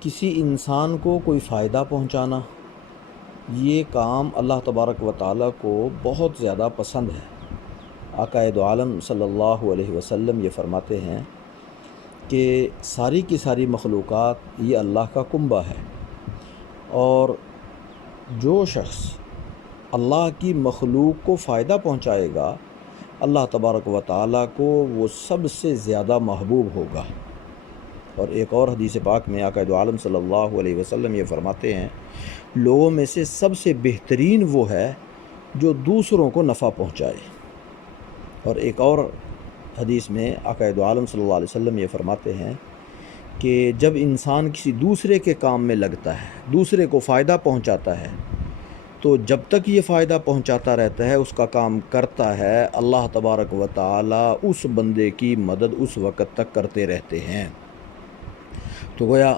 کسی انسان کو کوئی فائدہ پہنچانا، یہ کام اللہ تبارک و تعالیٰ کو بہت زیادہ پسند ہے۔ آقا دو عالم صلی اللہ علیہ وسلم یہ فرماتے ہیں کہ ساری کی ساری مخلوقات یہ اللہ کا کنبہ ہے، اور جو شخص اللہ کی مخلوق کو فائدہ پہنچائے گا اللہ تبارک و تعالیٰ کو وہ سب سے زیادہ محبوب ہوگا۔ اور ایک اور حدیث پاک میں آقا دو عالم صلی اللہ علیہ وسلم یہ فرماتے ہیں، لوگوں میں سے سب سے بہترین وہ ہے جو دوسروں کو نفع پہنچائے۔ اور ایک اور حدیث میں آقا دو عالم صلی اللہ علیہ وسلم یہ فرماتے ہیں کہ جب انسان کسی دوسرے کے کام میں لگتا ہے، دوسرے کو فائدہ پہنچاتا ہے، تو جب تک یہ فائدہ پہنچاتا رہتا ہے، اس کا کام کرتا ہے، اللہ تبارک و تعالیٰ اس بندے کی مدد اس وقت تک کرتے رہتے ہیں۔ تو گویا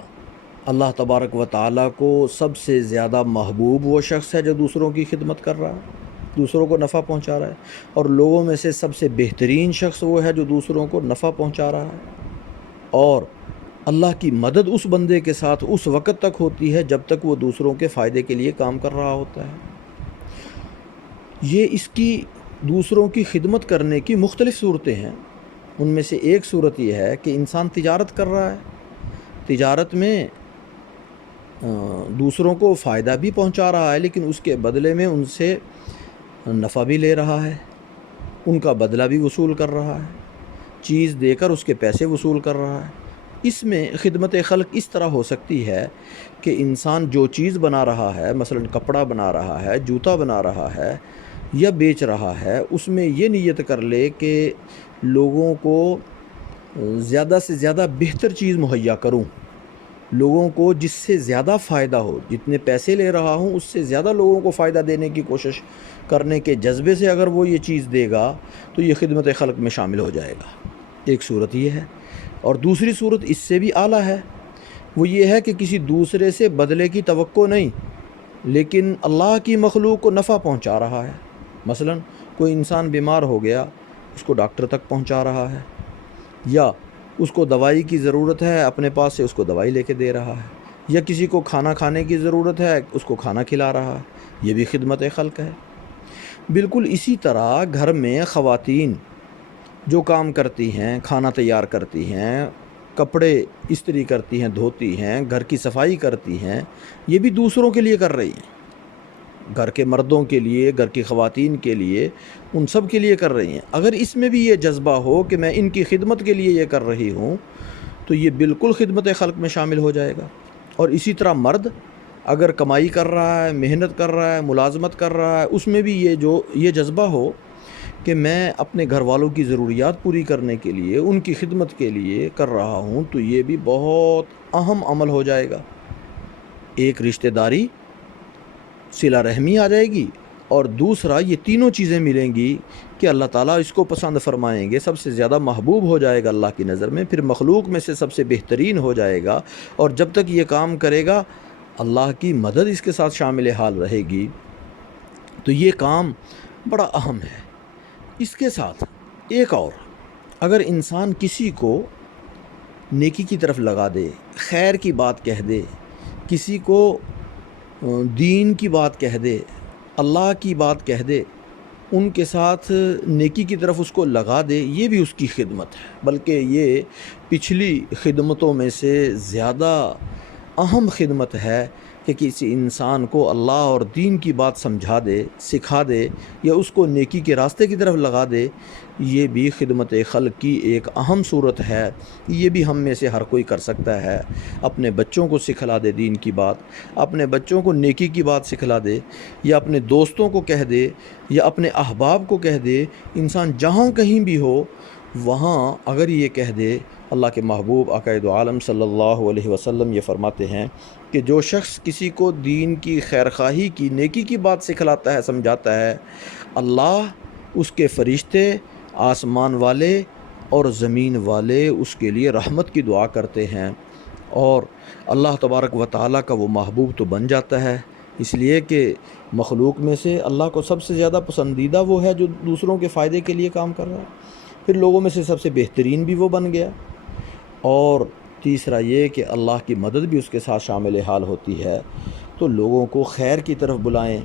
اللہ تبارک و تعالیٰ کو سب سے زیادہ محبوب وہ شخص ہے جو دوسروں کی خدمت کر رہا ہے، دوسروں کو نفع پہنچا رہا ہے، اور لوگوں میں سے سب سے بہترین شخص وہ ہے جو دوسروں کو نفع پہنچا رہا ہے۔ اور اللہ کی مدد اس بندے کے ساتھ اس وقت تک ہوتی ہے جب تک وہ دوسروں کے فائدے کے لیے کام کر رہا ہوتا ہے۔ یہ اس کی دوسروں کی خدمت کرنے کی مختلف صورتیں ہیں۔ ان میں سے ایک صورت یہ ہے کہ انسان تجارت کر رہا ہے، تجارت میں دوسروں کو فائدہ بھی پہنچا رہا ہے، لیکن اس کے بدلے میں ان سے نفع بھی لے رہا ہے، ان کا بدلہ بھی وصول کر رہا ہے، چیز دے کر اس کے پیسے وصول کر رہا ہے۔ اس میں خدمت خلق اس طرح ہو سکتی ہے کہ انسان جو چیز بنا رہا ہے، مثلا کپڑا بنا رہا ہے، جوتا بنا رہا ہے یا بیچ رہا ہے، اس میں یہ نیت کر لے کہ لوگوں کو زیادہ سے زیادہ بہتر چیز مہیا کروں، لوگوں کو جس سے زیادہ فائدہ ہو، جتنے پیسے لے رہا ہوں اس سے زیادہ لوگوں کو فائدہ دینے کی کوشش کرنے کے جذبے سے اگر وہ یہ چیز دے گا تو یہ خدمت خلق میں شامل ہو جائے گا۔ ایک صورت یہ ہے، اور دوسری صورت اس سے بھی اعلیٰ ہے، وہ یہ ہے کہ کسی دوسرے سے بدلے کی توقع نہیں، لیکن اللہ کی مخلوق کو نفع پہنچا رہا ہے۔ مثلا کوئی انسان بیمار ہو گیا، اس کو ڈاکٹر تک پہنچا رہا ہے، یا اس کو دوائی کی ضرورت ہے، اپنے پاس سے اس کو دوائی لے کے دے رہا ہے، یا کسی کو کھانا کھانے کی ضرورت ہے، اس کو کھانا کھلا رہا ہے، یہ بھی خدمت خلق ہے۔ بالکل اسی طرح گھر میں خواتین جو کام کرتی ہیں، کھانا تیار کرتی ہیں، کپڑے استری کرتی ہیں، دھوتی ہیں، گھر کی صفائی کرتی ہیں، یہ بھی دوسروں کے لیے کر رہی ہیں، گھر کے مردوں کے لیے، گھر کی خواتین کے لیے، ان سب کے لیے کر رہی ہیں۔ اگر اس میں بھی یہ جذبہ ہو کہ میں ان کی خدمت کے لیے یہ کر رہی ہوں تو یہ بالکل خدمت خلق میں شامل ہو جائے گا۔ اور اسی طرح مرد اگر کمائی کر رہا ہے، محنت کر رہا ہے، ملازمت کر رہا ہے، اس میں بھی یہ جذبہ ہو کہ میں اپنے گھر والوں کی ضروریات پوری کرنے کے لیے، ان کی خدمت کے لیے کر رہا ہوں، تو یہ بھی بہت اہم عمل ہو جائے گا۔ ایک رشتہ داری، صلہ رحمی آ جائے گی، اور دوسرا یہ تینوں چیزیں ملیں گی کہ اللہ تعالیٰ اس کو پسند فرمائیں گے، سب سے زیادہ محبوب ہو جائے گا اللہ کی نظر میں، پھر مخلوق میں سے سب سے بہترین ہو جائے گا، اور جب تک یہ کام کرے گا اللہ کی مدد اس کے ساتھ شامل حال رہے گی۔ تو یہ کام بڑا اہم ہے۔ اس کے ساتھ ایک اور، اگر انسان کسی کو نیکی کی طرف لگا دے، خیر کی بات کہہ دے، کسی کو دین کی بات کہہ دے، اللہ کی بات کہہ دے، ان کے ساتھ نیکی کی طرف اس کو لگا دے، یہ بھی اس کی خدمت ہے، بلکہ یہ پچھلی خدمتوں میں سے زیادہ اہم خدمت ہے کہ کسی انسان کو اللہ اور دین کی بات سمجھا دے، سکھا دے، یا اس کو نیکی کے راستے کی طرف لگا دے، یہ بھی خدمت خلق کی ایک اہم صورت ہے۔ یہ بھی ہم میں سے ہر کوئی کر سکتا ہے، اپنے بچوں کو سکھلا دے دین کی بات، اپنے بچوں کو نیکی کی بات سکھلا دے، یا اپنے دوستوں کو کہہ دے، یا اپنے احباب کو کہہ دے۔ انسان جہاں کہیں بھی ہو وہاں اگر یہ کہہ دے، اللہ کے محبوب آقا دو عالم صلی اللہ علیہ وسلم یہ فرماتے ہیں کہ جو شخص کسی کو دین کی خیرخواہی کی، نیکی کی بات سکھلاتا ہے، سمجھاتا ہے، اللہ، اس کے فرشتے، آسمان والے اور زمین والے اس کے لیے رحمت کی دعا کرتے ہیں، اور اللہ تبارک و تعالیٰ کا وہ محبوب تو بن جاتا ہے، اس لیے کہ مخلوق میں سے اللہ کو سب سے زیادہ پسندیدہ وہ ہے جو دوسروں کے فائدے کے لیے کام کر رہا ہے، پھر لوگوں میں سے سب سے بہترین بھی وہ بن گیا، اور تیسرا یہ کہ اللہ کی مدد بھی اس کے ساتھ شامل حال ہوتی ہے۔ تو لوگوں کو خیر کی طرف بلائیں،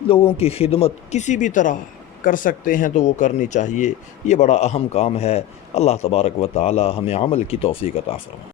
لوگوں کی خدمت کسی بھی طرح کر سکتے ہیں تو وہ کرنی چاہیے، یہ بڑا اہم کام ہے۔ اللہ تبارک و تعالی ہمیں عمل کی توفیق عطا فرمائے۔